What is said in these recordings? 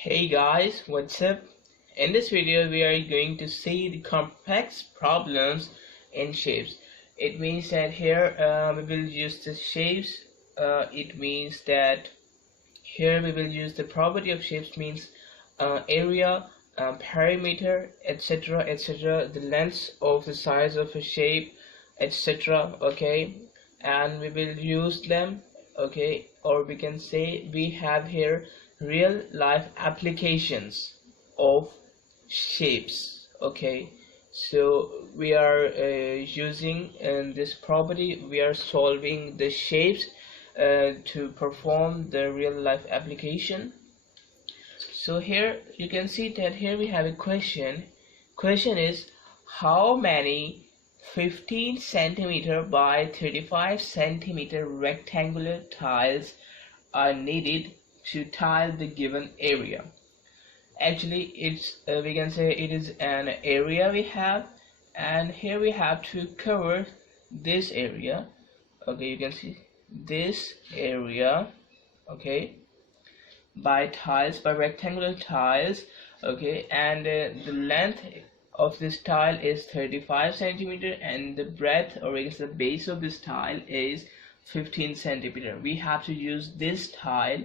Hey guys, what's up? In this video we are going to see the complex problems in shapes. It means that here we will use the shapes. It means that here we will use the property of shapes, means area, perimeter, etc, etc, the length of the size of a shape, etc. Okay, and we will use them. Okay, or we can say we have here real life applications of shapes. Okay, so we are using in this property, we are solving the shapes to perform the real life application. So here you can see that here we have a question is how many 15 centimeter by 35 centimeter rectangular tiles are needed to tile the given area. Actually it's we can say it is an area we have, and here we have to cover this area. Okay, you can see this area, okay, by tiles, by rectangular tiles. Okay, and the length of this tile is 35 centimeter, and the breadth, or I guess the base of this tile, is 15 centimeter. We have to use this tile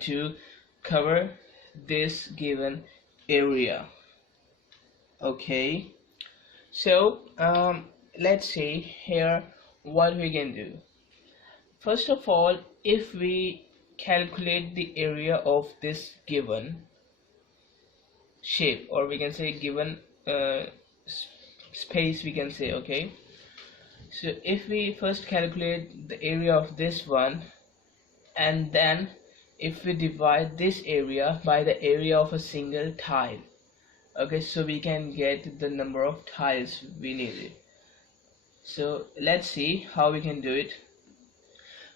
to cover this given area. Okay, so let's see here what we can do. First of all, if we calculate the area of this given shape, or we can say given space, we can say. Okay, so if we first calculate the area of this one, and then if we divide this area by the area of a single tile, okay, so we can get the number of tiles we needed. So let's see how we can do it.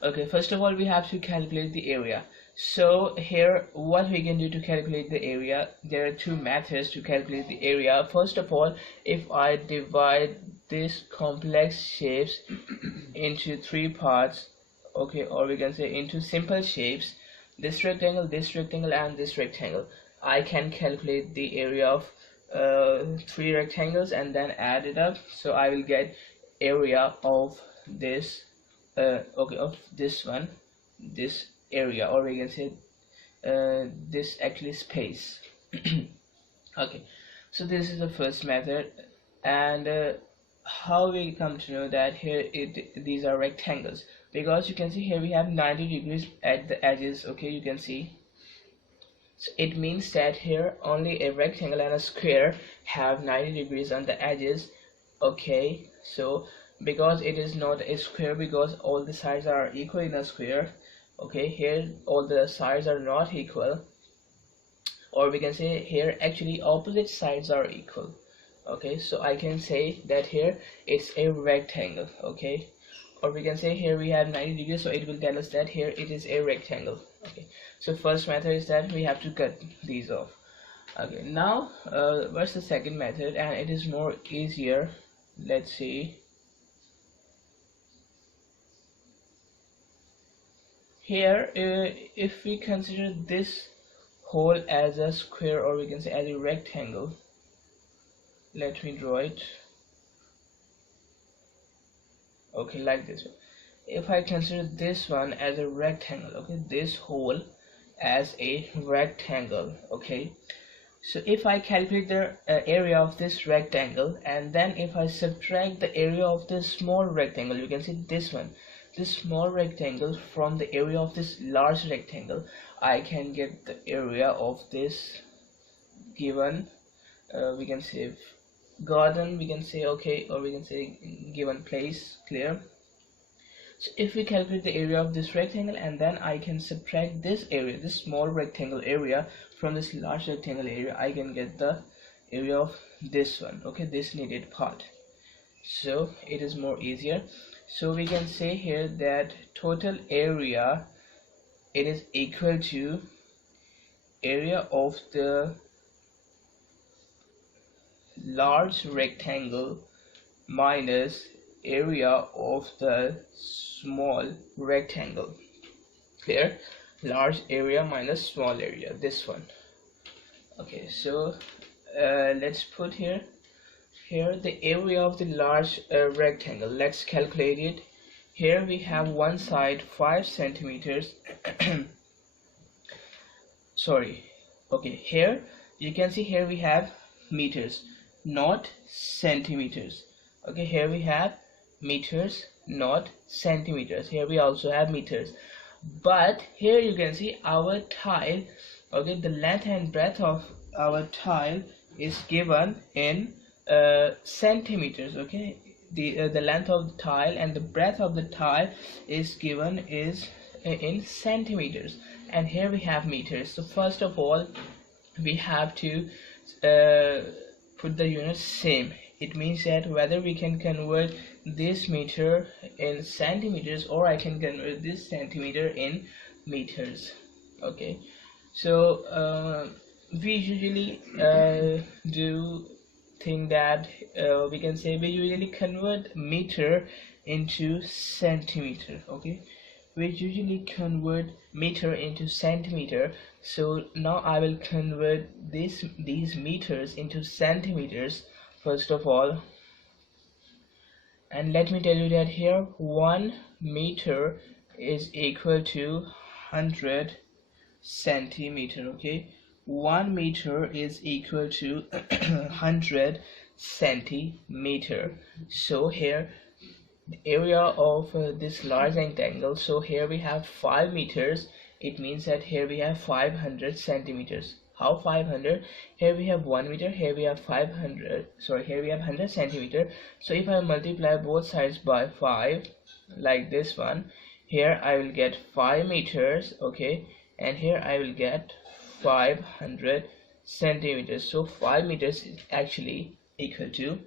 Okay, first of all we have to calculate the area. So here what we can do to calculate the area, there are two methods to calculate the area. First of all, if I divide this complex shapes into three parts, okay, or we can say into simple shapes, this rectangle, and this rectangle, I can calculate the area of three rectangles and then add it up. So I will get area of this okay, of this one, this area, or we can say this actually space. Okay, so this is the first method. And how we come to know that here these are rectangles, because you can see here we have 90 degrees at the edges. Okay, you can see, so it means that here only a rectangle and a square have 90 degrees on the edges. Okay, so because it is not a square, because all the sides are equal in a square. Okay, here all the sides are not equal, or we can say here actually opposite sides are equal. Okay, so I can say that here it's a rectangle. Okay, or we can say here we have 90 degrees, so it will tell us that here it is a rectangle. Okay, so first method is that we have to cut these off. Okay, now what's the second method, and it is more easier. Let's see. Here if we consider this whole as a square, or we can say as a rectangle, let me draw it. Okay, like this. If I consider this one as a rectangle, okay, this whole as a rectangle, okay, so if I calculate the area of this rectangle, and then if I subtract the area of this small rectangle, you can see this one, this small rectangle, from the area of this large rectangle, I can get the area of this given we can say garden, we can say. Okay, or we can say given place. Clear? So if we calculate the area of this rectangle, and then I can subtract this area, this small rectangle area, from this large rectangle area, I can get the area of this one. Okay, this needed part. So it is more easier. So we can say here that total area, it is equal to area of the large rectangle minus area of the small rectangle. Clear? large area minus small area, this one. Okay, so let's put here the area of the large rectangle. Let's calculate it. Here we have one side 5 centimeters. Sorry, okay, here you can see, here we have meters, not centimeters. Okay, here we have meters, not centimeters. Here we also have meters, but here you can see our tile. Okay, the length and breadth of our tile is given in centimeters. Okay, the length of the tile and the breadth of the tile is given in centimeters, and here we have meters. So first of all, we have to put the units same. It means that whether we can convert this meter in centimeters, or I can convert this centimeter in meters. Okay, so we usually do think that we can say we usually convert meter into centimeter. Okay, we usually convert meter into centimeter. So now I will convert these meters into centimeters first of all, and let me tell you that here 1 meter is equal to 100 centimeter. Okay, 1 meter is equal to 100 centimeter. So here the area of this large rectangle, so here we have 5 meters. It means that here we have 500 centimeters. How 500? Here we have 1 meter, here we have 500, sorry, here we have 100 centimeter. So if I multiply both sides by 5 like this one, here I will get 5 meters. Okay, and here I will get 500 centimeters. So 5 meters is actually equal to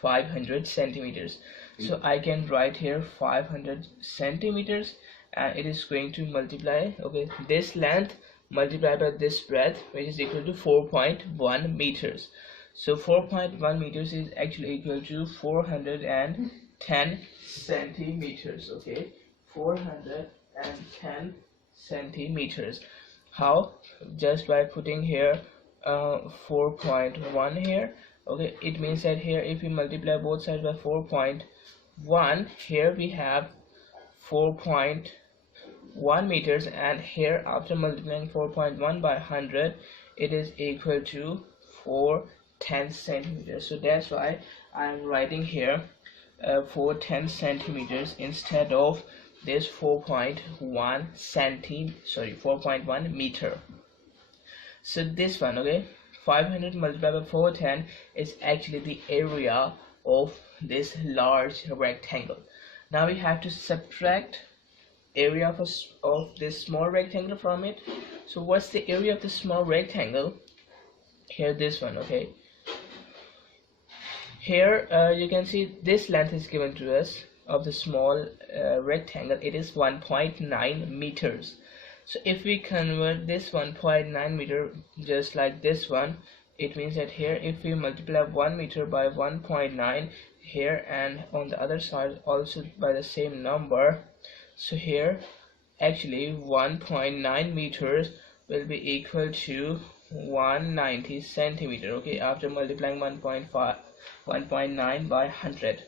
500 centimeters. So I can write here 500 centimeters, and it is going to multiply, okay, this length multiplied by this breadth, which is equal to 4.1 meters. So 4.1 meters is actually equal to 410 centimeters. Okay, 410 centimeters. How? Just by putting here 4.1 here. Okay, it means that here if we multiply both sides by 4.1, here we have 4.1 meters, and here after multiplying 4.1 by 100, it is equal to 410 centimeters. So that's why I'm writing here 410 centimeters instead of this 4.1 meter. So this one, okay, 500 multiplied by 410 is actually the area of this large rectangle. Now we have to subtract area of this small rectangle from it. So what's the area of the small rectangle? Here, this one. Okay, here you can see this length is given to us of the small rectangle. It is 1.9 meters. So if we convert this 1.9 meter just like this one, it means that here if we multiply 1 meter by 1.9 here, and on the other side also by the same number, so here actually 1.9 meters will be equal to 190 centimeter. Okay, after multiplying 1.9 by 100.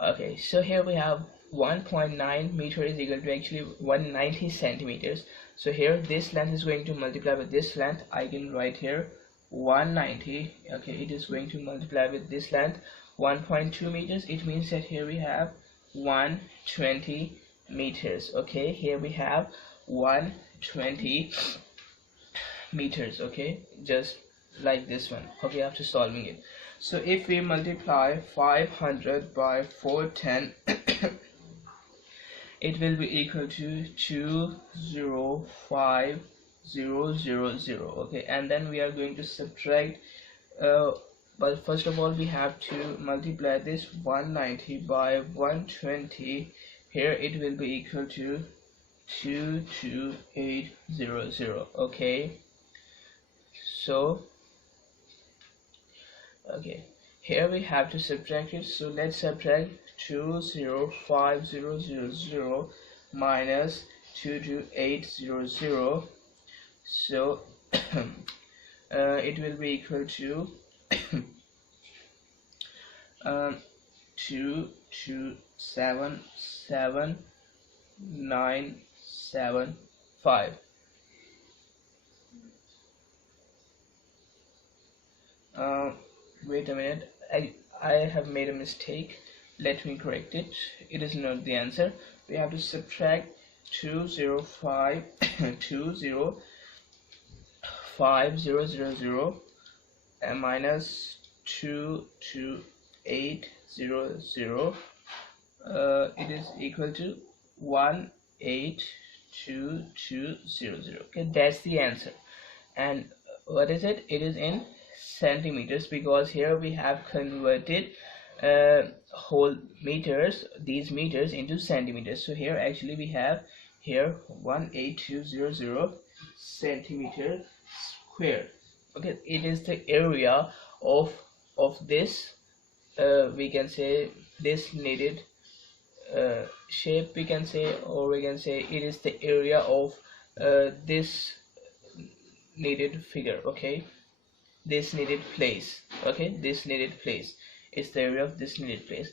Okay, so here we have 1.9 meter is equal to actually 190 centimeters. So here this length is going to multiply with this length. I can write here 190. Okay, it is going to multiply with this length 1.2 meters. It means that here we have 120 meters. Okay, here we have 120 meters. Okay, just like this one. Okay, after solving it, so if we multiply 500 by 410 it will be equal to 205000. Okay, and then we are going to subtract but first of all we have to multiply this 190 by 120. Here it will be equal to 22800. Okay, so okay, here we have to subtract it. So let's subtract 20500 minus 22800. So it will be equal to 2277975. Wait a minute, I have made a mistake. Let me correct it. It is not the answer. We have to subtract 205 205,000 and minus 22800. It is equal to 182200. Okay, that's the answer. And what is it? It is in centimeters, because here we have converted whole meters, these meters, into centimeters. So here actually we have here 18200 centimeter square. Okay, it is the area of this we can say this needed shape, we can say, or we can say it is the area of this needed figure. Okay, this needed place. Okay, this needed place is the area of this needed place.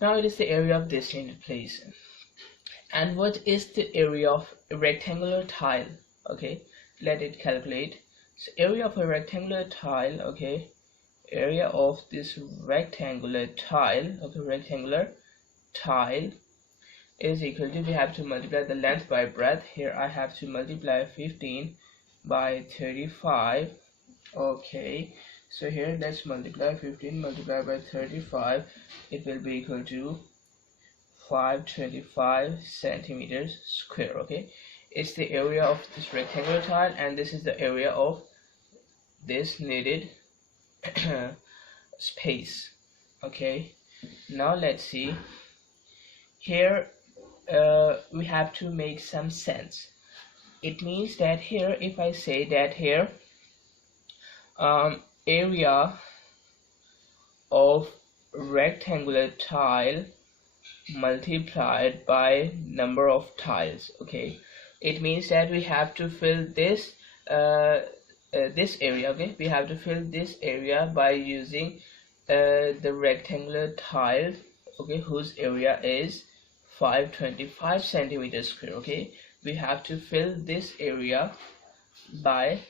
Now it is the area of this needed place. And what is the area of a rectangular tile? Okay, let it calculate. So area of a rectangular tile, okay, area of this rectangular tile, okay, rectangular tile is equal to, we have to multiply the length by breadth. Here I have to multiply 15 by 35. Okay, so here let's multiply 15 multiplied by 35. It will be equal to 525 centimeters square. Okay, it's the area of this rectangular tile, and this is the area of this needed space. Okay, now let's see here. We have to make some sense. It means that here, if I say that here area of rectangular tile multiplied by number of tiles, okay, it means that we have to fill this this area. Okay, we have to fill this area by using the rectangular tile, okay, whose area is 525 centimeters square. Okay, we have to fill this area by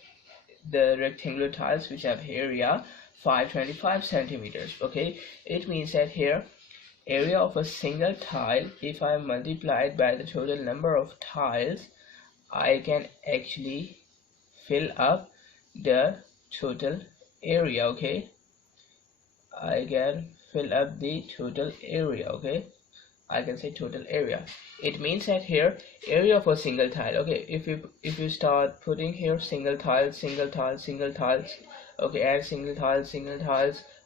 the rectangular tiles which have area 525 centimeters. Okay, it means that here area of a single tile, if I multiply it by the total number of tiles, I can actually fill up the total area. Okay, I can fill up the total area. Okay, I can say total area. It means that here area of a single tile. Okay, if you start putting here single tiles, single tiles, single tiles, okay, add single tiles,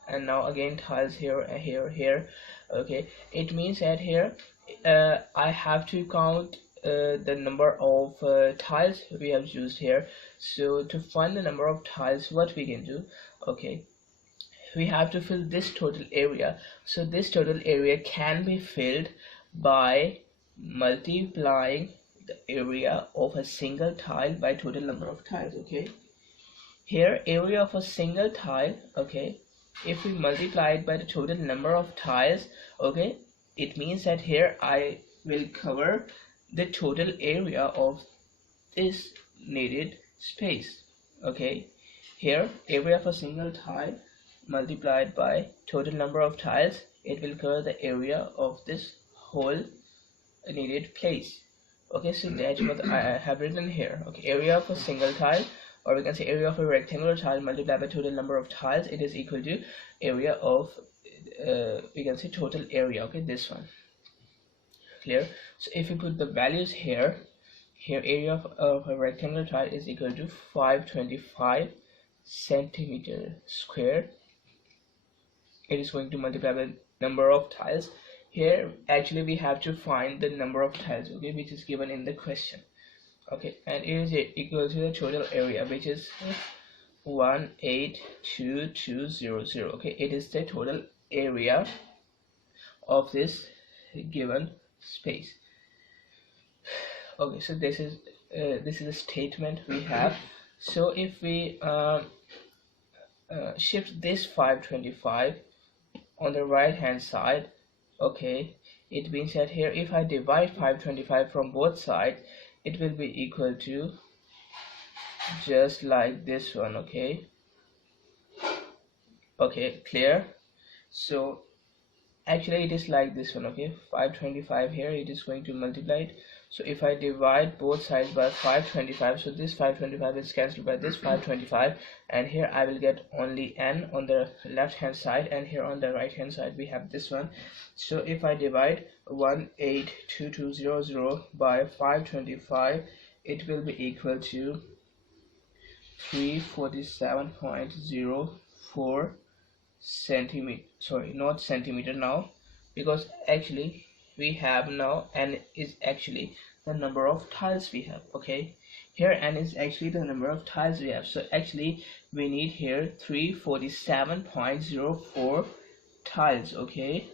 and now again tiles here and here. Okay, it means that here I have to count the number of tiles we have used here. So to find the number of tiles, what we can do, okay, we have to fill this total area. So this total area can be filled by multiplying the area of a single tile by total number of tiles. Okay, here area of a single tile, okay, if we multiply it by the total number of tiles, okay, it means that here I will cover the total area of this needed space. Okay, here area of a single tile multiplied by total number of tiles, it will cover the area of this whole needed place. Okay, so that's what I have written here. Okay, area of a single tile, or we can say area of a rectangular tile multiplied by total number of tiles, it is equal to area of we can say total area. Okay, this one. Clear? So if you put the values here area of a rectangular tile is equal to 525 centimeter square. It is going to multiply by number of tiles. Here actually we have to find the number of tiles, okay, which is given in the question. Okay, and it is equal to the total area, which is 182,200. okay, it is the total area of this given space. Okay, so this is a statement we have. So if we shift this 525 on the right hand side, okay, it means that here if I divide 525 from both sides, it will be equal to just like this one. Okay, okay, clear? So actually it is like this one. Okay, 525 here, it is going to multiply it. So if I divide both sides by 525, so this 525 is cancelled by this 525, and here I will get only n on the left hand side, and here on the right hand side we have this one. So if I divide 182200 by 525, it will be equal to 347.04 centimeter, sorry, not centimeter now, because actually we have now n is actually the number of tiles we have. Okay, here n is actually the number of tiles we have, so actually we need here 347.04 tiles. Okay,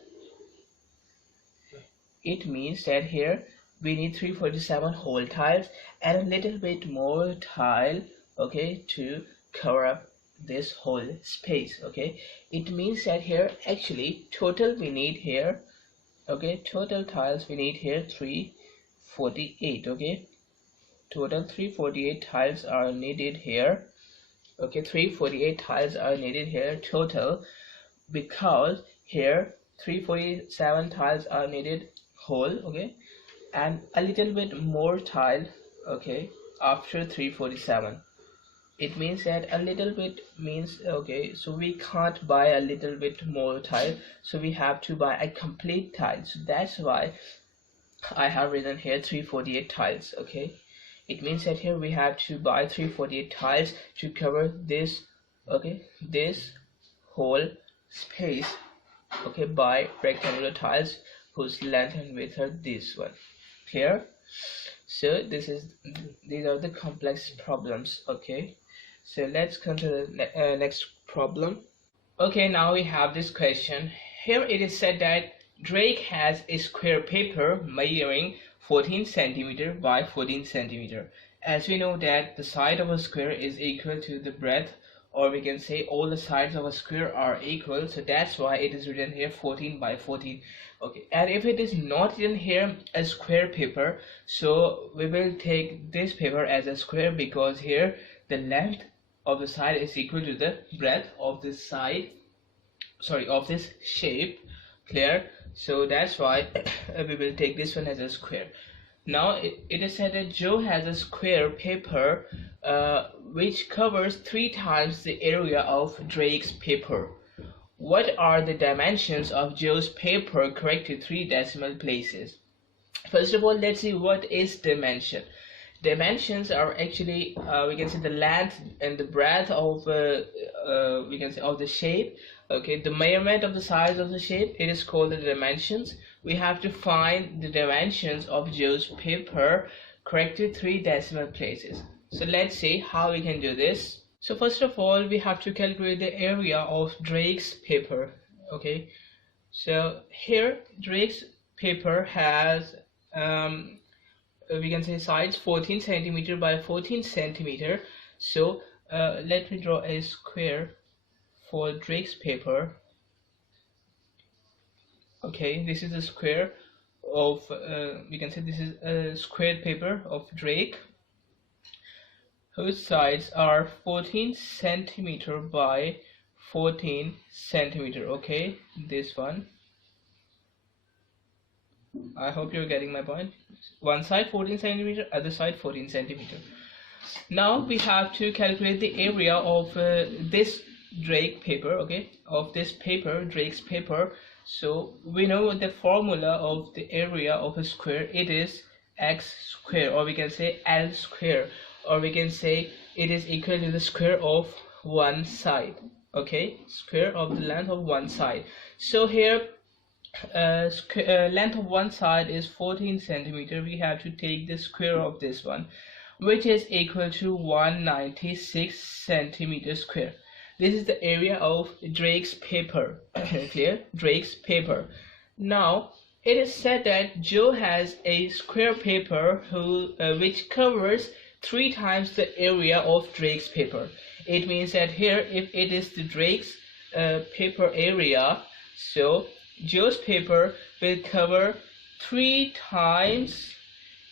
it means that here we need 347 whole tiles and a little bit more tile, okay, to cover up this whole space. Okay, it means that here actually total we need here, okay, total tiles we need here 348. Okay, total 348 tiles are needed here. Okay, 348 tiles are needed here total, because here 347 tiles are needed whole. Okay, and a little bit more tile, okay, after 347. It means that a little bit means, okay, so we can't buy a little bit more tile, so we have to buy a complete tile. So that's why I have written here 348 tiles. Okay, it means that here we have to buy 348 tiles to cover this, okay, this whole space, okay, by rectangular tiles whose length and width are this one. Clear? So these are the complex problems. Okay, so let's consider the next problem. Okay, now we have this question. Here it is said that Drake has a square paper measuring 14 centimeter by 14 centimeter. As we know that the side of a square is equal to the breadth, or we can say all the sides of a square are equal, so that's why it is written here 14 by 14. Okay, and if it is not written here a square paper, so we will take this paper as a square, because here the length of the side is equal to the breadth of this side, sorry, of this shape. Clear? So that's why we will take this one as a square. Now it is said that Joe has a square paper which covers 3 times the area of Drake's paper. What are the dimensions of Joe's paper correct to 3 decimal places? First of all, let's see what is dimension. Dimensions are actually we can say the length and the breadth of we can say of the shape. Okay, the measurement of the size of the shape, it is called the dimensions. We have to find the dimensions of Joe's paper correct to 3 decimal places. So let's see how we can do this. So first of all, we have to calculate the area of Drake's paper. Okay, so here Drake's paper has we can say size 14 centimeter by 14 centimeter. So let me draw a square for Drake's paper. Okay, this is a square of we can say this is a squared paper of Drake, whose sides are 14 centimeter by 14 centimeter. Okay, this one, I hope you're getting my point. One side 14 centimeter, other side 14 centimeter. Now we have to calculate the area of this Drake paper, okay, of this paper, Drake's paper. So we know the formula of the area of a square. It is x square, or we can say L square, or we can say it is equal to the square of one side. Okay, square of the length of one side. So here length of one side is 14 centimeter. We have to take the square of this one, which is equal to 196 centimeter square. This is the area of Drake's paper. Clear? Drake's paper. Now it is said that Joe has a square paper which covers 3 times the area of Drake's paper. It means that here, if it is the Drake's paper area, so Joe's paper will cover 3 times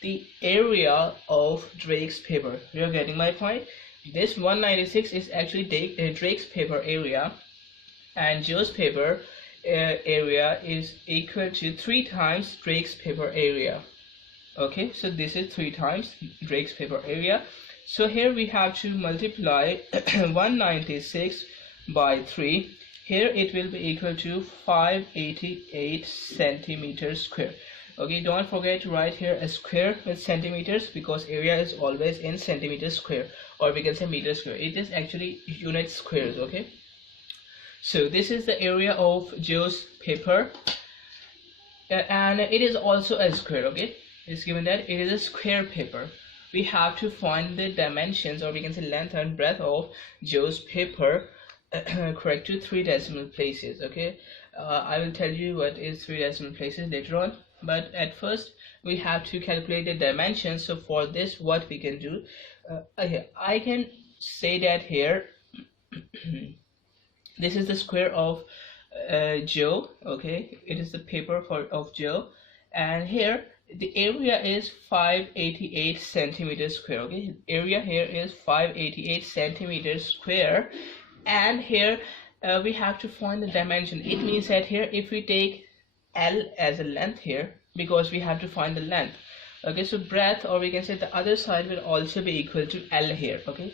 the area of Drake's paper. You're getting my point? This 196 is actually Drake's paper area, and Joe's paper area is equal to 3 times Drake's paper area. Okay, so this is 3 times Drake's paper area. So here we have to multiply 196 by 3. Here it will be equal to 588 centimeters square. Okay, don't forget to write here a square with centimeters, because area is always in centimeters square, or we can say meters square. It is actually unit squares. Okay, so this is the area of Joe's paper, and it is also a square. Okay, it's given that it is a square paper. We have to find the dimensions, or we can say length and breadth of Joe's paper correct to 3 decimal places. Okay, I will tell you what is 3 decimal places later on, but at first we have to calculate the dimensions. So for this, what we can do, okay, I can say that here this is the square of Joe. Okay, it is the paper of Joe, and here the area is 588 centimeters square. Okay, area here is 588 centimeters square, and here we have to find the dimension. It means that here, if we take L as a length here, because we have to find the length. Okay, so breadth, or we can say the other side, will also be equal to L here. Okay,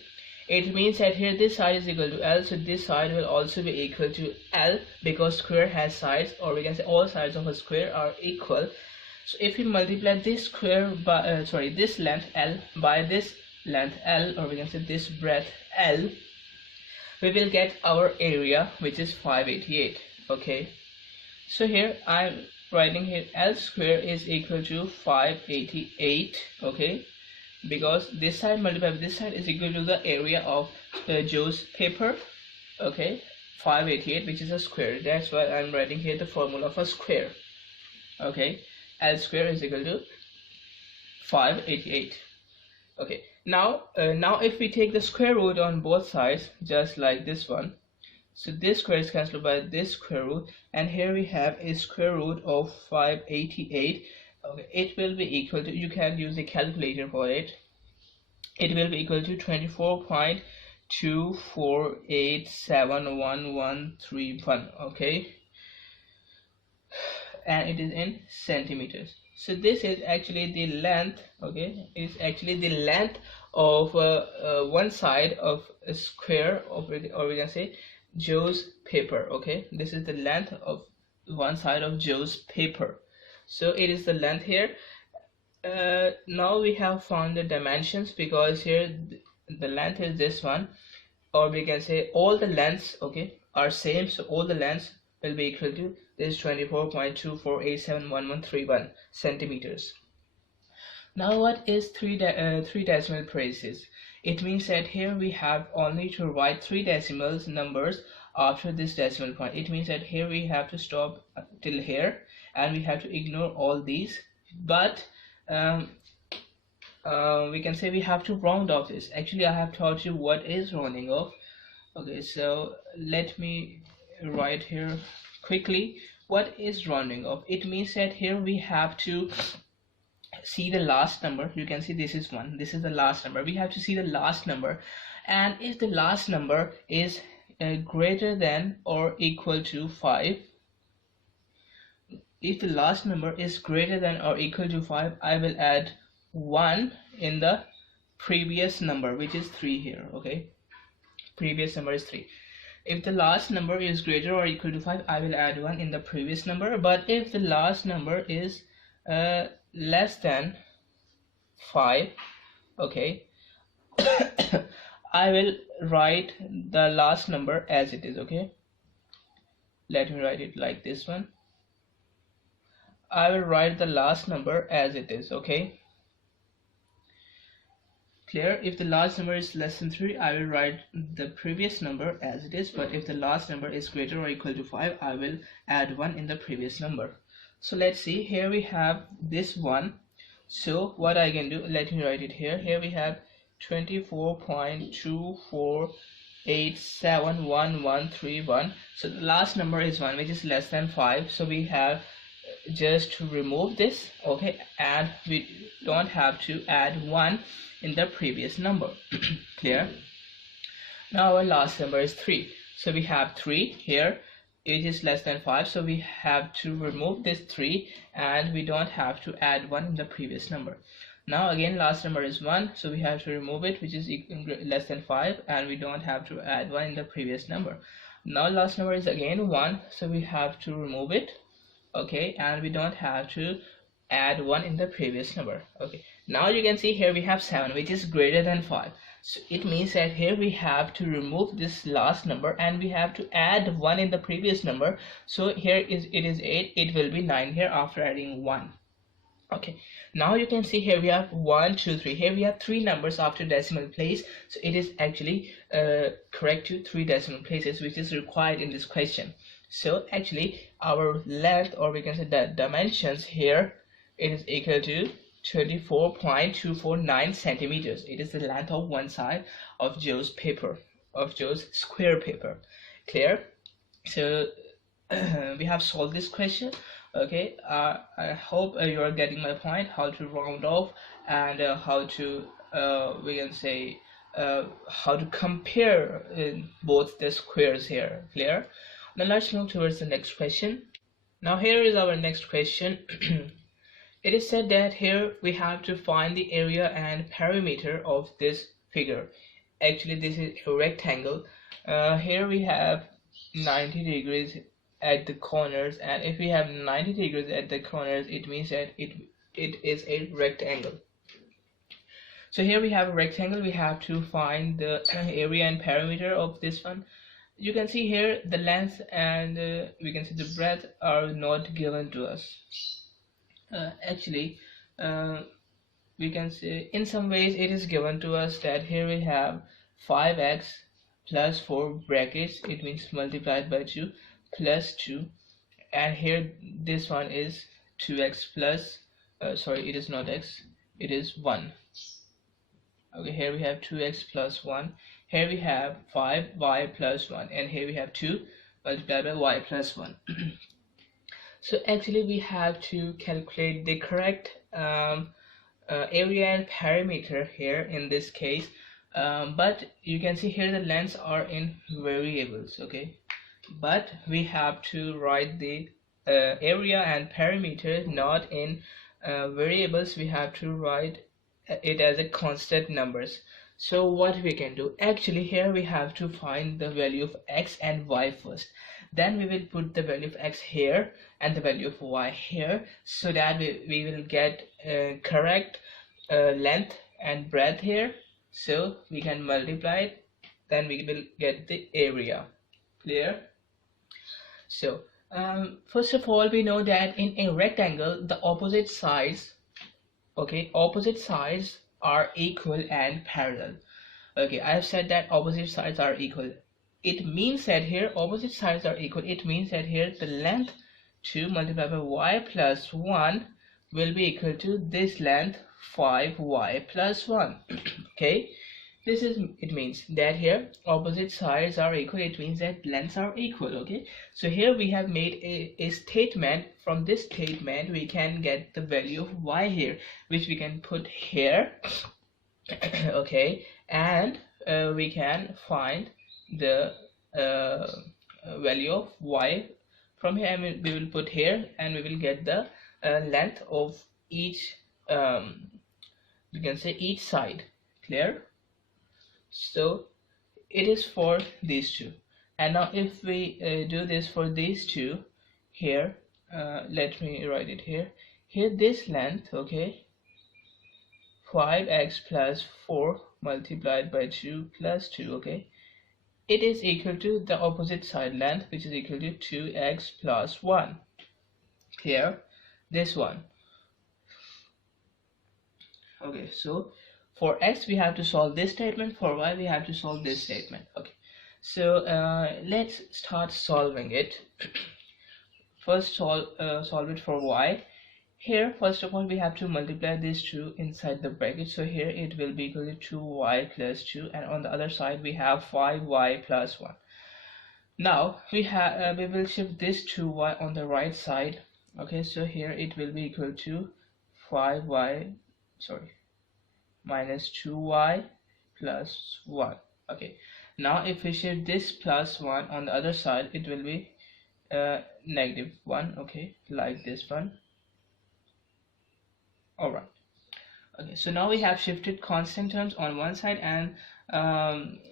it means that here this side is equal to L, so this side will also be equal to L, because square has sides, or we can say all sides of a square are equal. So if we multiply this square by this length L by this length L, or we can say this breadth L, we will get our area, which is 588. Okay, so here I'm writing here L square is equal to 588. Okay, because this side multiplied with this side is equal to the area of Joe's paper. Okay, 588, which is a square. That's why I'm writing here the formula for square. Okay, L square is equal to 588. Okay, now if we take the square root on both sides, just like this one, so this square is cancelled by this square root, and here we have a square root of 588. Okay, it will be equal to, you can use a calculator for it, it will be equal to 24.248711131. okay, and it is in centimeters. So this is actually the length. Okay, it's actually the length of one side of a square of, or we can say, Joe's paper. Okay, this is the length of one side of Joe's paper. So it is the length here. Now we have found the dimensions, because here the length is this one, or we can say all the lengths, okay, are same. So all the lengths will be equal to this 24.248711131 centimeters. Now what is 3 decimal places? It means that here we have only to write 3 decimals numbers after this decimal point. It means that here we have to stop till here, and we have to ignore all these, but we can say we have to round off this. Actually, I have taught you what is rounding off. Okay, so let me write here quickly what is rounding off. It means that here we have to see the last number. You can see this is 1, this is the last number. We have to see the last number, and if the last number is greater than or equal to 5, if the last number is greater than or equal to 5, I will add 1 in the previous number, which is 3 here. Okay, previous number is 3. If the last number is greater or equal to 5, I will add 1 in the previous number. But if the last number is less than 5, okay, I will write the last number as it is. Okay, let me write it like this one. I will write the last number as it is. Okay, clear? If the last number is less than 3, I will write the previous number as it is, but if the last number is greater or equal to 5, I will add 1 in the previous number. So let's see, here we have this one. So what I can do, let me write it here. Here we have 24.248711131. So the last number is 1, which is less than 5. So we have just to remove this, okay, and we don't have to add 1 in the previous number. Clear? Now our last number is 3. So we have 3 here, it is less than 5, so we have to remove this 3 and we don't have to add 1 in the previous number. Now again last number is 1, so we have to remove it, which is less than 5, and we don't have to add 1 in the previous number. Now last number is again 1, so we have to remove it, okay, and we don't have to add 1 in the previous number. Okay, now you can see here we have 7, which is greater than 5. So it means that here we have to remove this last number and we have to add 1 in the previous number. So here it is 8, it will be 9 here after adding 1. Okay, now you can see here we have 1, 2, 3. Here we have 3 numbers after decimal place, so it is actually correct to 3 decimal places, which is required in this question. So actually our length, or we can say the dimensions here, it is equal to 24.249 centimeters. It is the length of one side of Joe's paper, of Joe's square paper. Clear? So we have solved this question. Okay, I hope you are getting my point, how to round off and how to we can say how to compare both the squares here. Clear? Now let's move towards the next question. Now here is our next question. It is said that here we have to find the area and perimeter of this figure. Actually this is a rectangle. Here we have 90 degrees at the corners, and if we have 90 degrees at the corners, it means that it is a rectangle. So here we have a rectangle, we have to find the area and perimeter of this one. You can see here the length and we can see the breadth are not given to us. Actually we can say in some ways it is given to us that here we have 5x plus 4 brackets, it means multiplied by 2 plus 2, and here this one is 2x plus sorry, it is not x, it is 1. Okay, here we have 2x plus 1, here we have 5y plus 1, and here we have 2 multiplied by y plus 1. So actually we have to calculate the correct area and perimeter here in this case, but you can see here the lengths are in variables. Okay, but we have to write the area and perimeter not in variables, we have to write it as a constant numbers. So what we can do, actually here we have to find the value of x and y first, then we will put the value of x here and the value of y here, so that we will get correct length and breadth here, so we can multiply it, then we will get the area. Clear? So first of all, we know that in a rectangle the opposite sides, okay, opposite sides are equal and parallel. Okay, I have said that opposite sides are equal. It means that here opposite sides are equal. It means that here the length 2 multiplied by y plus 1 will be equal to this length 5y plus 1. Okay, this is, it means that here opposite sides are equal, it means that lengths are equal. Okay, so here we have made a statement. From this statement we can get the value of y here, which we can put here. Okay, and we can find the value of y from here, and we will put here, and we will get the length of each you can say each side. Clear? So it is for these two, and now if we do this for these two here, let me write it here. Here this length, okay, 5x plus 4 multiplied by 2 plus 2, okay, it is equal to the opposite side length, which is equal to 2x plus 1. Clear? This one. Okay, so for x we have to solve this statement, for y we have to solve this statement. Okay, so let's start solving it. first solve it for y. Here first of all we have to multiply these two inside the bracket, so here it will be equal to 2y plus 2, and on the other side we have 5y plus 1. Now we will shift this 2y on the right side. Okay, so here it will be equal to 5y, sorry, minus 2y plus 1. Okay, now if we shift this plus 1 on the other side, it will be negative 1. Okay, like this one. Alright. Okay, so now we have shifted constant terms on one side and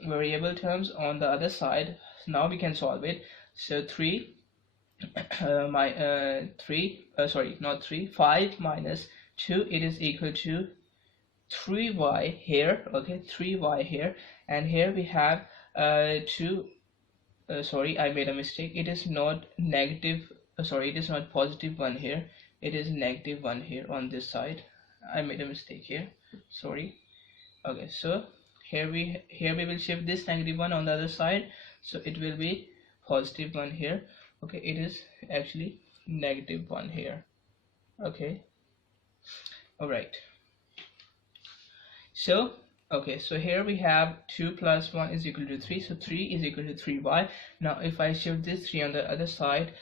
variable terms on the other side. So now we can solve it. So 3 5 minus 2, it is equal to 3y here. Okay, 3y here, and here we have 2 sorry, I made a mistake. It is not negative, sorry, it is not positive 1 here, it is negative 1 here on this side. I made a mistake here, sorry. Okay, so here we will shift this negative 1 on the other side, so it will be positive 1 here. Okay, it is actually negative 1 here. Okay, all right. So okay, so here we have 2 plus 1 is equal to 3, so 3 is equal to 3y. Now if I shift this 3 on the other side,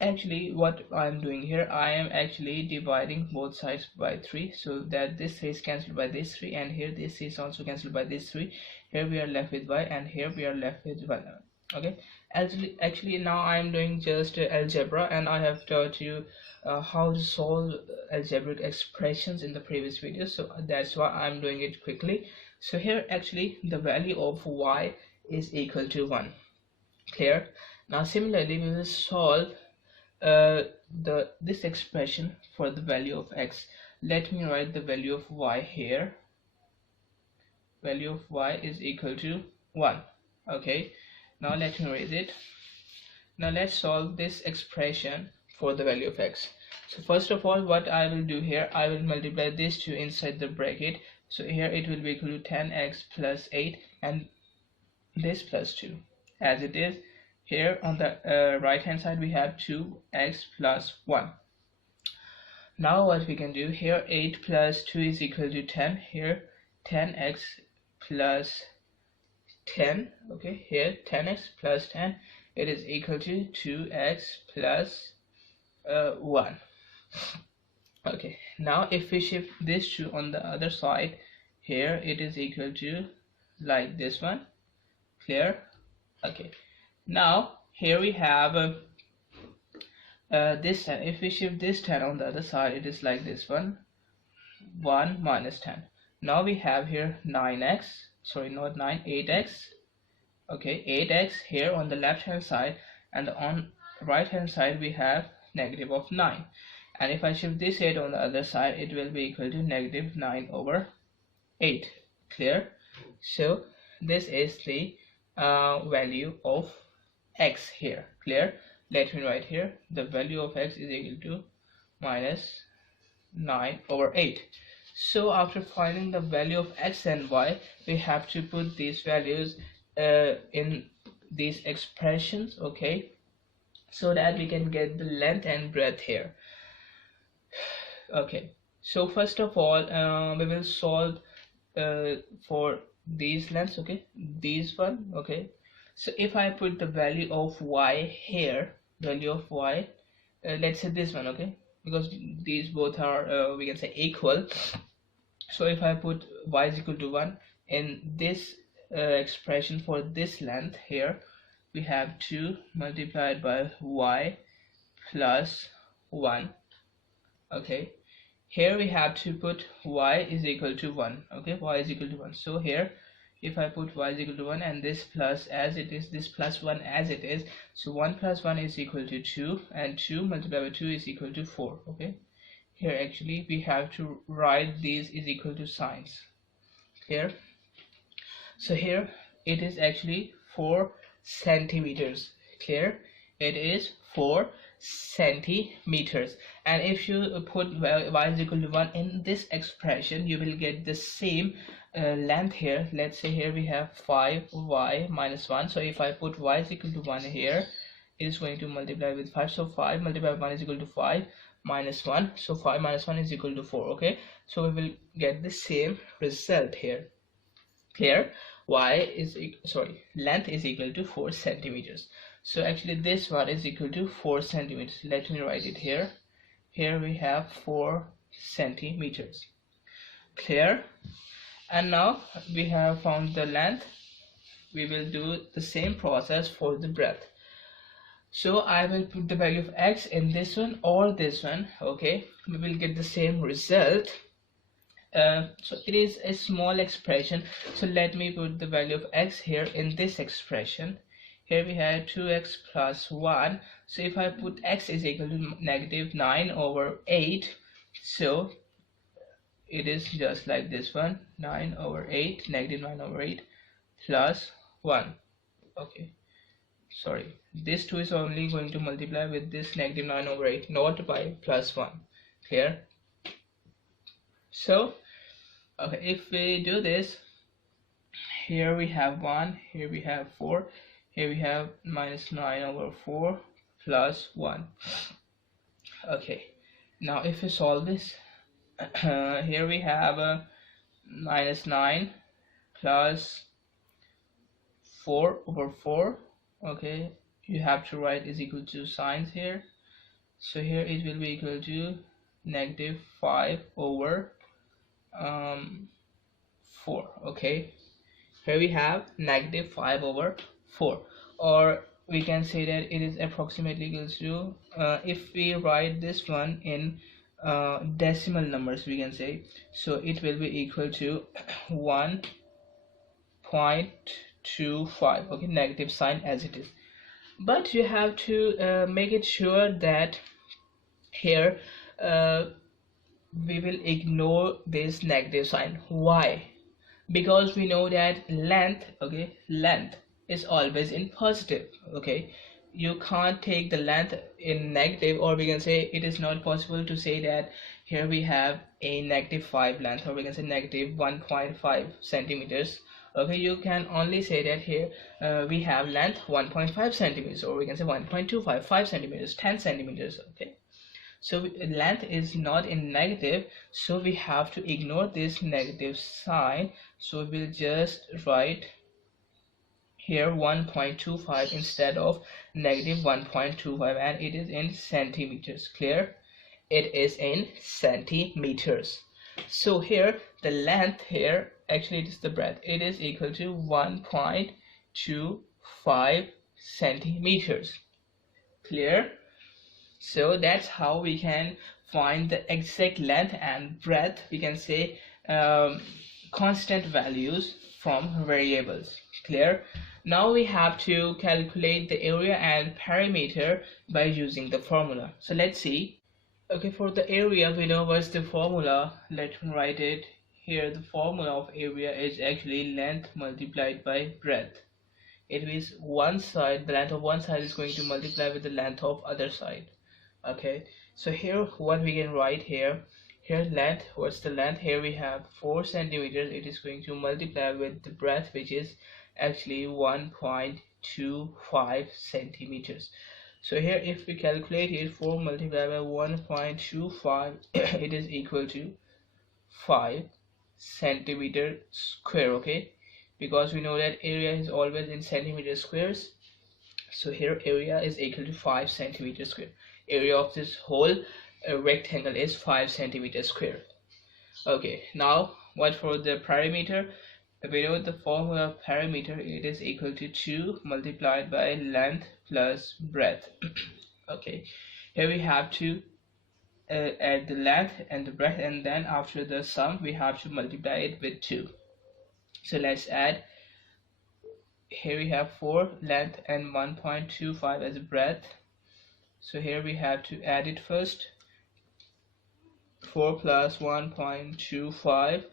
actually what I'm doing here, I am actually dividing both sides by 3, so that this 3 is cancelled by this 3, and here this is also cancelled by this 3. Here we are left with y, and here we are left with 1. Okay, actually now I am doing just algebra, and I have taught you how to solve algebraic expressions in the previous video, so that's why I'm doing it quickly. So here actually the value of y is equal to 1. Clear? Now similarly we will solve this expression for the value of x. Let me write the value of y here. Value of y is equal to 1. Okay, now let me raise it. Now let's solve this expression for the value of x. So first of all, what I will do here, I will multiply these two inside the bracket. So here it will be equal to 10x plus 8 and this plus 2 as it is. Here on the right hand side we have 2x plus 1. Now what we can do here, 8 plus 2 is equal to 10. Here 10x plus 10. Okay, here 10x plus 10, it is equal to 2x plus 1. Okay, now if we shift this 2 on the other side, here it is equal to like this one. Clear? Okay, now here we have this 10. If we shift this 10 on the other side, it is like this one, 1 minus 10. Now we have here 9x, sorry, not 9, 8x. Okay, 8x here on the left hand side, and on right hand side we have negative of 9. And if I shift this 8 on the other side, it will be equal to negative 9 over 8. Clear? So this is the value of x here. Clear? Let me write here, the value of x is equal to minus 9 over 8. So after finding the value of x and y, we have to put these values in these expressions, okay, so that we can get the length and breadth here. Okay, so first of all we will solve for these lengths. Okay, these one. Okay, so if I put the value of y here, value of y, let's say this one, okay, because these both are we can say equal. So if I put y is equal to 1 in this expression for this length, here we have 2 multiplied by y plus 1. Okay, here we have to put y is equal to 1. Okay, y is equal to 1. So here if I put y is equal to 1 and this plus as it is, this plus 1 as it is, so 1 plus 1 is equal to 2, and 2 multiplied by 2 is equal to 4. Okay, here actually we have to write these is equal to signs here. So here it is actually 4 centimeters. Clear? It is 4 centimeters. And if you put y is equal to 1 in this expression, you will get the same length here. Let's say here we have 5y minus 1. So if I put y is equal to 1 here, is going to multiply with 5. So 5 multiplied by 1 is equal to 5 minus 1. So 5 minus 1 is equal to 4. Okay, so we will get the same result here. Clear? Length is equal to 4 centimeters. So actually this one is equal to 4 centimeters. Let me write it here. Here we have 4 centimeters. Clear? And now we have found the length. We will do the same process for the breadth. So I will put the value of x in this one or this one. Okay, we will get the same result. So it is a small expression, so let me put the value of x here in this expression. Here we have 2x plus 1. So if I put x is equal to negative 9 over 8, so it is just like this one, 9 over 8, negative 9 over 8 plus 1. Okay, sorry, this 2 is only going to multiply with this negative 9 over 8, not by plus 1. Clear? So okay, if we do this, here we have 1, here we have 4, here we have minus 9 over 4 plus 1. Okay, now if we solve this, here we have minus 9 plus 4 over 4. Okay, you have to write is equal to signs here. So here it will be equal to negative 5 over 4. Okay, here we have negative 5 over 4, or we can say that it is approximately equal to if we write this one in decimal numbers, we can say, so it will be equal to 1.25. okay, negative sign as it is, but you have to make it sure that here we will ignore this negative sign. Why? Because we know that length is always in positive. Okay, you can't take the length in negative, or we can say it is not possible to say that here we have a negative 5 length, or we can say negative 1.5 centimeters. Okay, you can only say that here we have length 1.5 centimeters, or we can say 1.25, 5 centimeters, 10 centimeters. Okay, so length is not in negative, so we have to ignore this negative sign. So we'll just write here 1.25 instead of negative 1.25, and it is in centimeters. Clear? It is in centimeters. So here the length here, actually it is the breadth, it is equal to 1.25 centimeters. Clear? So that's how we can find the exact length and breadth, we can say constant values from variables. Clear? Now we have to calculate the area and perimeter by using the formula. So let's see. Okay, for the area we know what's the formula. Let me write it here. The formula of area is actually length multiplied by breadth. It means one side, the length of one side is going to multiply with the length of other side. Okay, so here what we can write here length, what's the length? Here we have 4 centimeters. It is going to multiply with the breadth, which is actually 1.25 centimeters. So here if we calculate it, 4 multiplied by 1.25 it is equal to 5 centimeter square. Okay, because we know that area is always in centimeter squares, so here area is equal to 5 centimeter square. Area of this whole rectangle is 5 centimeters square. Okay, now what for the perimeter? We know the formula of perimeter, it is equal to 2 multiplied by length plus breadth. Okay, here we have to add the length and the breadth, and then after the sum we have to multiply it with 2. So let's add. Here we have 4 length and 1.25 as a breadth. So here we have to add it first. 4 plus 1.25,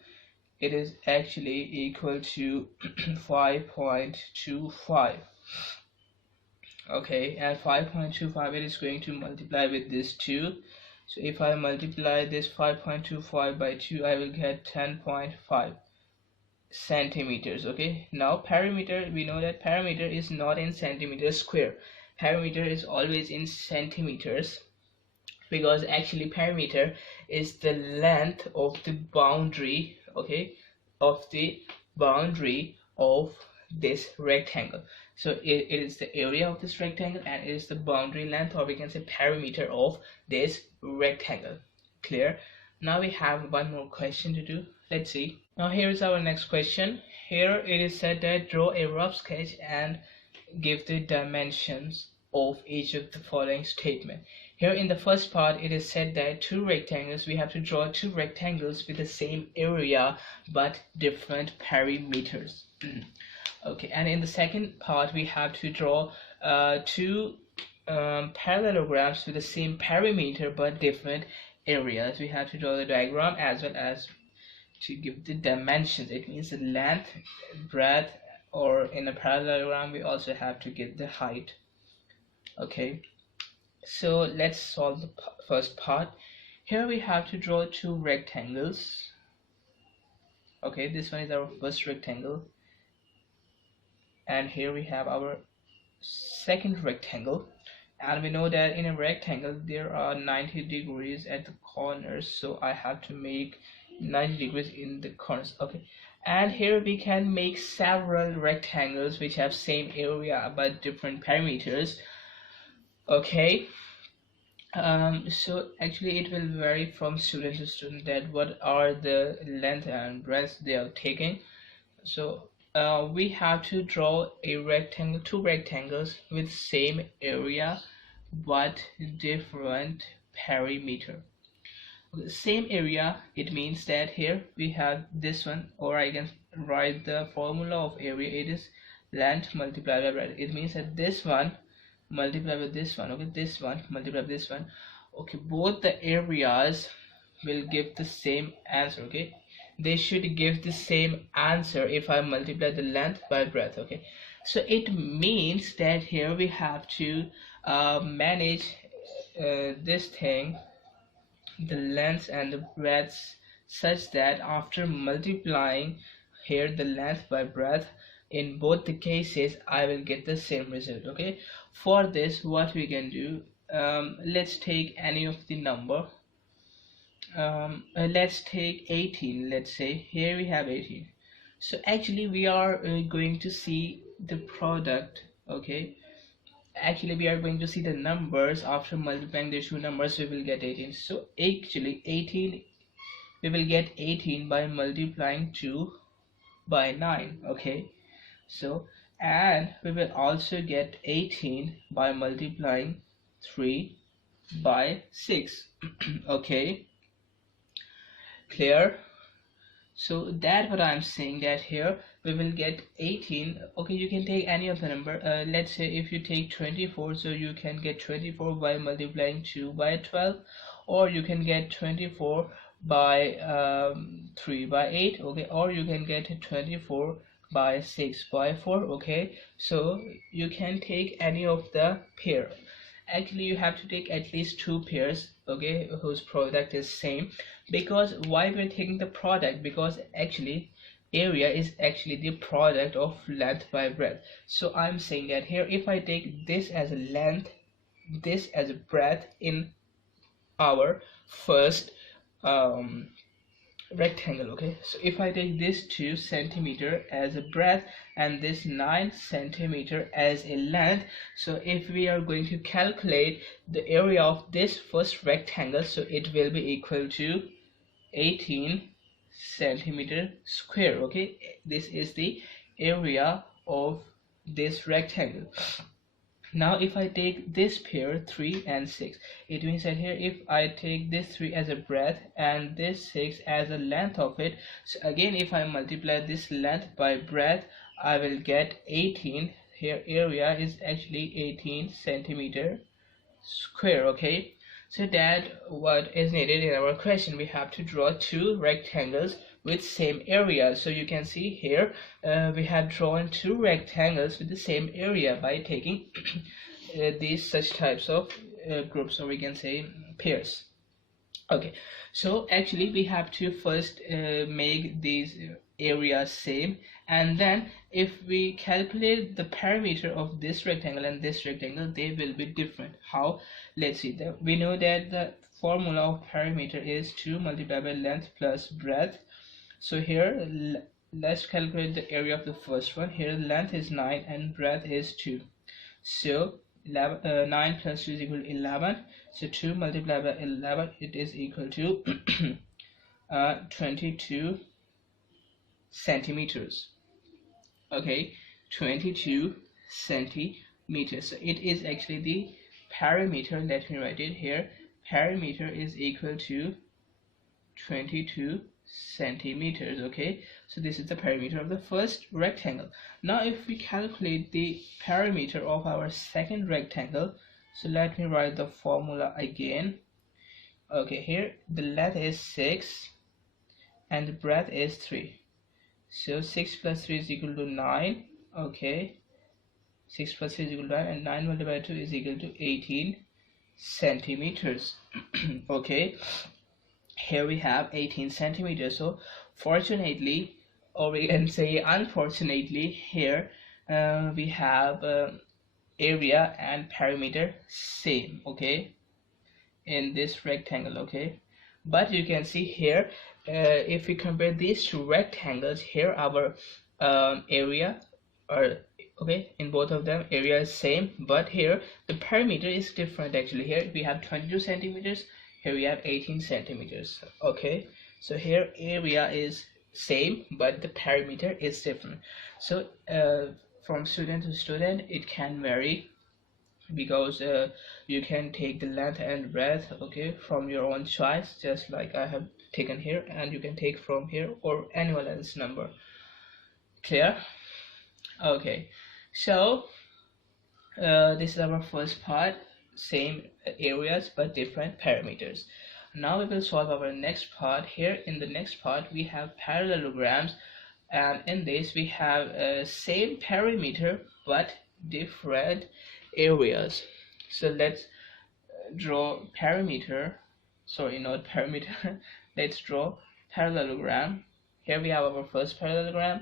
it is actually equal to 5.25. Okay, and 5.25 it is going to multiply with this 2. So if I multiply this 5.25 by 2, I will get 10.5 centimeters. Okay, now perimeter, we know that perimeter is not in centimeters square. perimeter is always in centimeters, because actually perimeter is the length of the boundary, okay, of the boundary of this rectangle. So it is the area of this rectangle, and it is the boundary length, or we can say perimeter of this rectangle. Clear? Now we have one more question to do. Let's see. Now here is our next question. Here it is said that draw a rough sketch and give the dimensions of each of the following statement. Here in the first part it is said that two rectangles, we have to draw two rectangles with the same area but different perimeters. Okay, and in the second part we have to draw two parallelograms with the same perimeter but different areas. We have to draw the diagram as well as to give the dimensions. It means the length, breadth, or in a parallelogram we also have to get the height. Okay, so let's solve the first part. Here we have to draw two rectangles. Okay, this one is our first rectangle, and here we have our second rectangle. And we know that in a rectangle there are 90 degrees at the corners, so I have to make 90 degrees in the corners. Okay, and here we can make several rectangles which have same area but different perimeters. Okay, so actually it will vary from student to student that what are the length and breadth they are taking. So we have to draw a rectangle, two rectangles with same area but different perimeter. The same area, it means that here we have this one, or I can write the formula of area. It is length multiplied by breadth. It means that this one multiplied by this one, okay, this one multiplied by this one, okay, both the areas will give the same answer. Okay, they should give the same answer if I multiply the length by breadth. Okay, so it means that here we have to manage this thing, the length and the breadth, such that after multiplying here the length by breadth, in both the cases I will get the same result. Okay, for this what we can do, let's take any of the number. Let's take 18. Let's say here we have 18. So actually we are going to see the product. Okay, actually we are going to see the numbers. After multiplying the two numbers we will get 18. So actually 18, we will get 18 by multiplying 2 by 9. Okay, so and we will also get 18 by multiplying 3 by 6. Okay, clear? So that's what I'm saying, that here we will get 18. Okay, you can take any of the number. Let's say if you take 24, so you can get 24 by multiplying 2 by 12, or you can get 24 by 3 by 8. Okay, or you can get 24 by 6 by 4. Okay, so you can take any of the pair. Actually you have to take at least two pairs, okay, whose product is same. Because why we're taking the product? Because actually area is actually the product of length by breadth. So I'm saying that here if I take this as a length, this as a breadth in our first rectangle. Okay, so if I take this 2 centimeter as a breadth and this 9 centimeter as a length, so if we are going to calculate the area of this first rectangle, so it will be equal to 18 centimeter square. Okay, this is the area of this rectangle. Now if I take this pair 3 and 6, it means that here if I take this 3 as a breadth and this 6 as a length of it, so again if I multiply this length by breadth I will get 18. Here area is actually 18 centimeter square. Okay, so that what is needed in our question. We have to draw two rectangles with same area. So you can see here we have drawn two rectangles with the same area by taking these such types of groups, or we can say pairs. Okay, so actually we have to first make these area same, and then if we calculate the perimeter of this rectangle and this rectangle, they will be different. How? Let's see that we know that the formula of perimeter is 2 multiplied by length plus breadth. So here let's calculate the area of the first one. Here length is 9 and breadth is 2. So 9 plus 2 is equal to 11. So 2 multiplied by 11, it is equal to 22 centimeters. Okay, 22 centimeters. So it is actually the perimeter. Let me write it here. Perimeter is equal to 22 centimeters. Okay, so this is the perimeter of the first rectangle. Now if we calculate the perimeter of our second rectangle, so let me write the formula again. Okay, here the length is 6 and the breadth is 3. So 6 plus 3 is equal to 9. Okay, 6 plus 3 is equal to 9, and 9 multiplied by 2 is equal to 18 centimeters. Okay, here we have 18 centimeters. So fortunately, or we can say unfortunately, here we have area and perimeter same, okay, in this rectangle. Okay, but you can see here, if we compare these two rectangles, here our area, or okay, in both of them area is same, but here the perimeter is different. Actually here we have 22 centimeters, here we have 18 centimeters. Okay, so here area is same but the perimeter is different. So from student to student it can vary, because you can take the length and breadth, okay, from your own choice, just like I have taken here, and you can take from here or anyone else number. Clear? Okay, so this is our first part, same areas but different perimeters. Now we will solve our next part. Here in the next part we have parallelograms, and in this we have same perimeter but different areas. So let's draw perimeter, sorry, not perimeter. Let's draw parallelogram. Here we have our first parallelogram,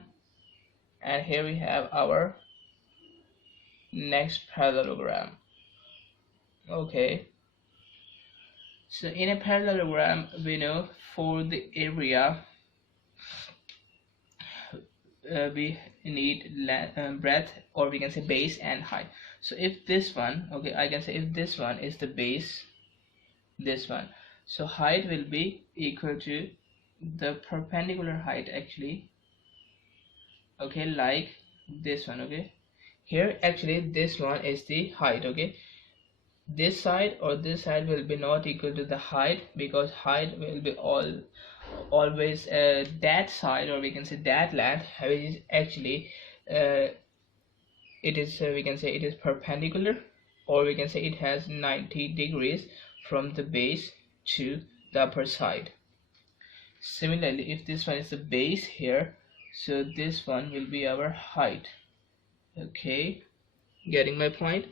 and here we have our next parallelogram. Okay, so in a parallelogram we know for the area we need breadth, or we can say base and height. So if this one, okay, I can say if this one is the base, this one, so height will be equal to the perpendicular height actually, okay, like this one. Okay, here actually this one is the height. Okay, this side or this side will be not equal to the height, because height will be always that side, or we can say that length, which is actually it is we can say it is perpendicular, or we can say it has 90 degrees from the base to the upper side. Similarly, if this one is the base here, so this one will be our height. Okay, getting my point?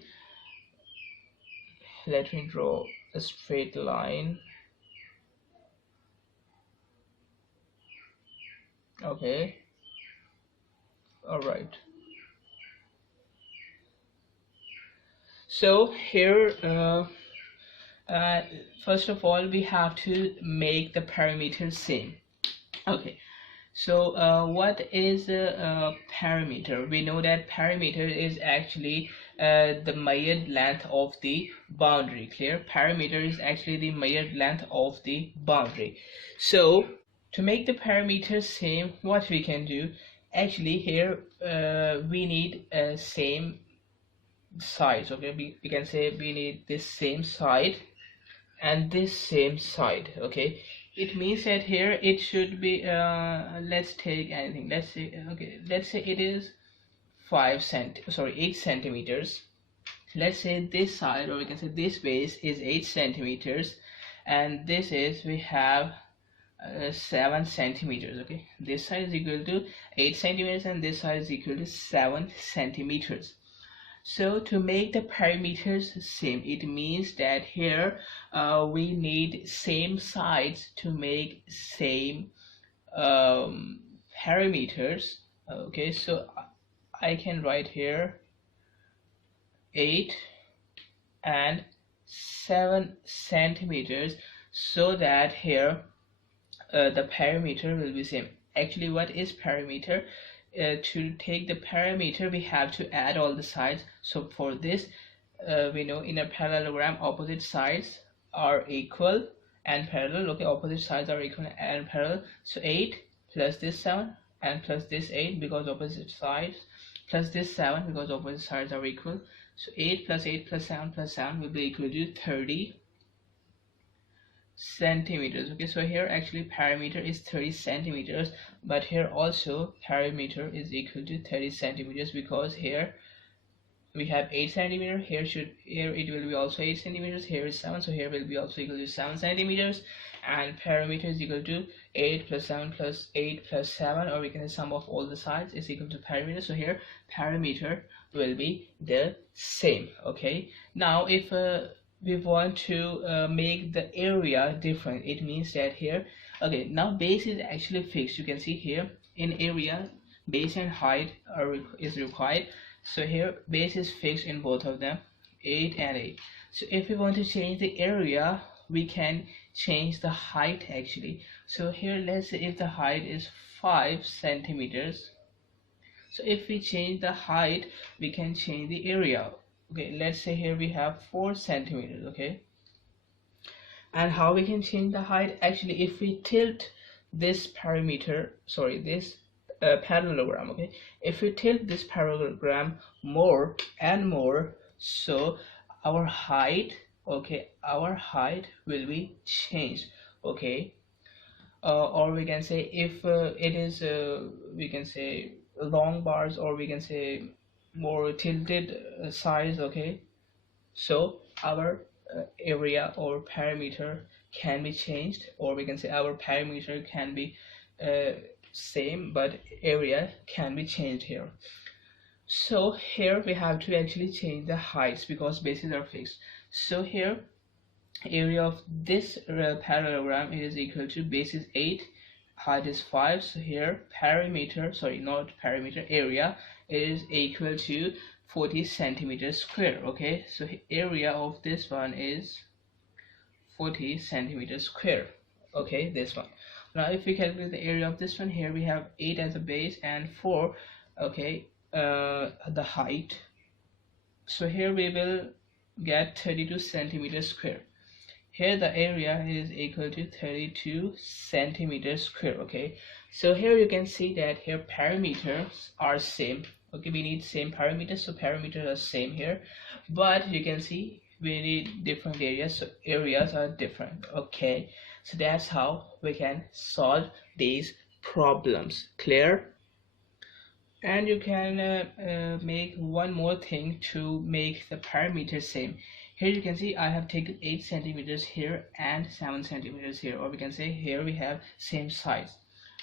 Let me draw a straight line. Okay, all right. So here first of all we have to make the perimeter same. Okay, so what is a perimeter? We know that perimeter is actually the measured length of the boundary. Clear? Perimeter is actually the measured length of the boundary. So to make the perimeter same, what we can do, actually here we need same sides. Okay, we can say we need this same side and this same side. Okay, it means that here it should be let's take anything, let's say, okay, let's say it is 8 centimeters. Let's say this side, or we can say this base is 8 centimeters, and this is, we have 7 centimeters. Okay, this side is equal to 8 centimeters and this side is equal to 7 centimeters. So to make the perimeters same, it means that here we need same sides to make same parameters. Okay, so I can write here 8 and 7 centimeters, so that here the parameter will be same. Actually, what is parameter? To take the parameter, we have to add all the sides. So for this, we know in a parallelogram opposite sides are equal and parallel. Okay, opposite sides are equal and parallel. So 8 plus this 7 and plus this 8 because opposite sides, plus this 7 because opposite sides are equal. So 8 plus 8 plus 7 plus 7 will be equal to 30 centimeters. Okay, so here actually parameter is 30 centimeters, but here also parameter is equal to 30 centimeters, because here we have 8 centimeters, here it will be also 8 centimeters, here is 7, so here will be also equal to 7 centimeters, and parameter is equal to 8 plus 7 plus 8 plus 7, or we can say sum of all the sides is equal to parameter. So here parameter will be the same. Okay, now if we want to make the area different, it means that here, okay, now base is actually fixed. You can see here in area base and height is required. So here base is fixed in both of them, 8 and 8. So if we want to change the area, we can change the height actually. So here let's say if the height is 5 centimeters, so if we change the height, we can change the area. Okay, let's say here we have 4 centimeters. Okay, and how we can change the height? Actually, if we tilt this parameter, sorry, this parallelogram, okay, if we tilt this parallelogram more and more, so our height, okay, our height will be changed. Okay, or we can say if it is we can say long bars, or we can say more tilted size. Okay, so our area or parameter can be changed, or we can say our parameter can be same, but area can be changed here. So here we have to actually change the heights because bases are fixed. So here area of this parallelogram is equal to base is 8, height is 5, so here parameter, sorry, not parameter, area is equal to 40 centimeters square. Okay, so area of this one is 40 centimeters square. Okay, this one. Now if we calculate the area of this one, here we have 8 as a base and 4, okay, the height. So here we will get 32 centimeters square. Here the area is equal to 32 centimeters square. Okay, so here you can see that here parameters are same. Okay, we need same parameters, so parameters are same here, but you can see we need different areas, so areas are different. Okay, so that's how we can solve these problems. Clear? And you can make one more thing to make the parameters same. Here you can see I have taken 8 centimeters here and 7 centimeters here, or we can say here we have same size.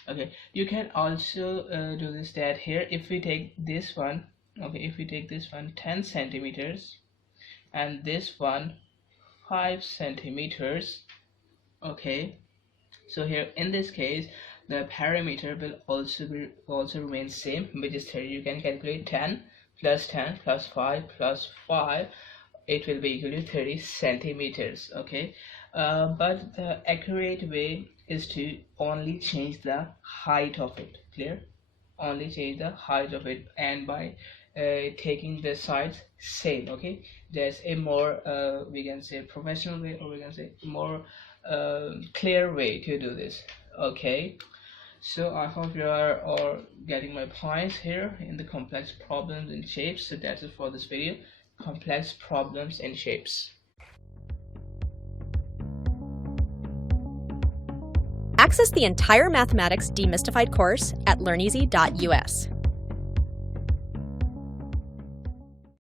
Okay, you can also do this, that here if we take this one, okay, if we take this one 10 centimeters and this one 5 centimeters, okay, so here in this case the parameter will also remain same, which is 30. You can calculate 10 plus 10 plus 5 plus 5, it will be equal to 30 centimeters. Okay, but the accurate way is to only change the height of it. Clear? Only change the height of it, and by taking the sides same. Okay, there's a more we can say professional way, or we can say more clear way to do this. Okay, so I hope you are all getting my points here in the complex problems and shapes. So that's it for this video, complex problems and shapes. Access the entire Mathematics Demystified course at learneasy.us.